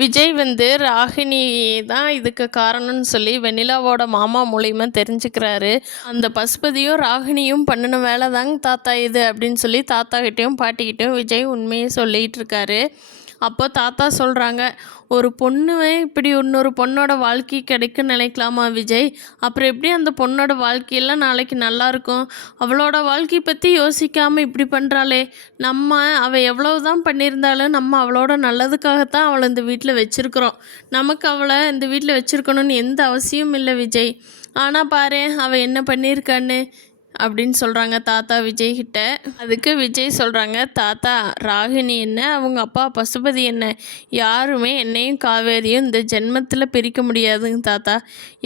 விஜய் வந்து ராகினி தான் இதுக்கு காரணம்னு சொல்லி வெண்ணிலாவோட மாமா மூலியமா தெரிஞ்சுக்கிறாரு. அந்த பசுபதியும் ராகினியும் பண்ணின வேலை தாங்க தாத்தா இது அப்படின்னு சொல்லி தாத்தாக்கிட்டேயும் பாட்டிக்கிட்டேயும் விஜய் உண்மையை சொல்லிகிட்டு இருக்காரு. அப்போ தாத்தா சொல்கிறாங்க, ஒரு பொண்ணுவே இப்படி இன்னொரு பொண்ணோட வாழ்க்கை கிடைக்குன்னு நினைக்கலாமா விஜய்? அப்புறம் எப்படி அந்த பொண்ணோட வாழ்க்கையெல்லாம் நாளைக்கு நல்லாயிருக்கும்? அவளோட வாழ்க்கை பற்றி யோசிக்காமல் இப்படி பண்ணுறாளே, அவள் எவ்வளவு தான் பண்ணியிருந்தாலும் நம்ம அவளோட நல்லதுக்காகத்தான் அவளை இந்த வீட்டில் வச்சுருக்குறோம். நமக்கு அவளை இந்த வீட்டில் வச்சுருக்கணும்னு எந்த அவசியமும் இல்லை விஜய். ஆனால் பாரு அவள் என்ன பண்ணியிருக்கான்னு அப்படின்னு சொல்கிறாங்க தாத்தா விஜய்கிட்ட. அதுக்கு விஜய் சொல்கிறாங்க, தாத்தா ராகினி என்ன, அவங்க அப்பா பசுபதி என்ன, யாருமே என்னையும் காவேரியும் இந்த ஜென்மத்தில் பிரிக்க முடியாதுங்க தாத்தா.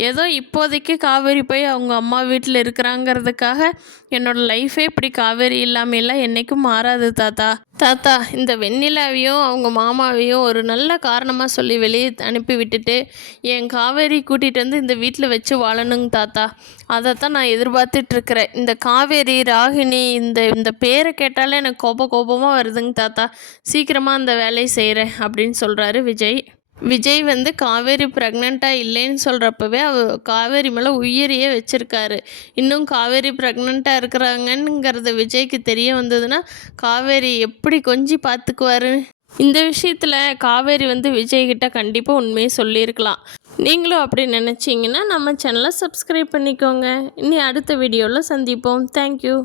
ஏதோ இப்போதைக்கு காவேரி போய் அவங்க அம்மா வீட்டில் இருக்கிறாங்கிறதுக்காக என்னோடய லைஃபே இப்படி காவேரி இல்லாமலாம் என்றைக்கும் மாறாது தாத்தா. தாத்தா இந்த வெண்ணிலாவையும் அவங்க மாமாவையும் ஒரு நல்ல காரணமாக சொல்லி வெளியே அனுப்பி விட்டுட்டு என் காவேரி கூட்டிகிட்டு வந்து இந்த வீட்டில் வச்சு வாழணுங்க தாத்தா. அதைத்தான் நான் எதிர்பார்த்துட்ருக்கிறேன். இந்த காவேரி ராகினி இந்த பேரை கேட்டாலே எனக்கு கோபமாக வருதுங்க தாத்தா. சீக்கிரமாக அந்த வேலையை செய்கிறேன் அப்படின்னு சொல்கிறாரு விஜய். விஜய் வந்து காவேரி ப்ரெக்னெண்ட்டாக இல்லைன்னு சொல்கிறப்பவே காவேரி மேலே உயிரையே வச்சுருக்காரு. இன்னும் காவேரி ப்ரெக்னெண்ட்டாக இருக்கிறாங்கங்கிறது விஜய்க்கு தெரிய வந்ததுன்னா காவேரி எப்படி கொஞ்சி பார்த்துக்குவாரு. இந்த விஷயத்தில் காவேரி வந்து விஜய்கிட்ட கண்டிப்பாக உண்மையை சொல்லியிருக்கலாம். நீங்களும் அப்படி நினச்சிங்கன்னா நம்ம சேனலை சப்ஸ்கிரைப் பண்ணிக்கோங்க. இனி அடுத்த வீடியோவில் சந்திப்போம். தேங்க்யூ.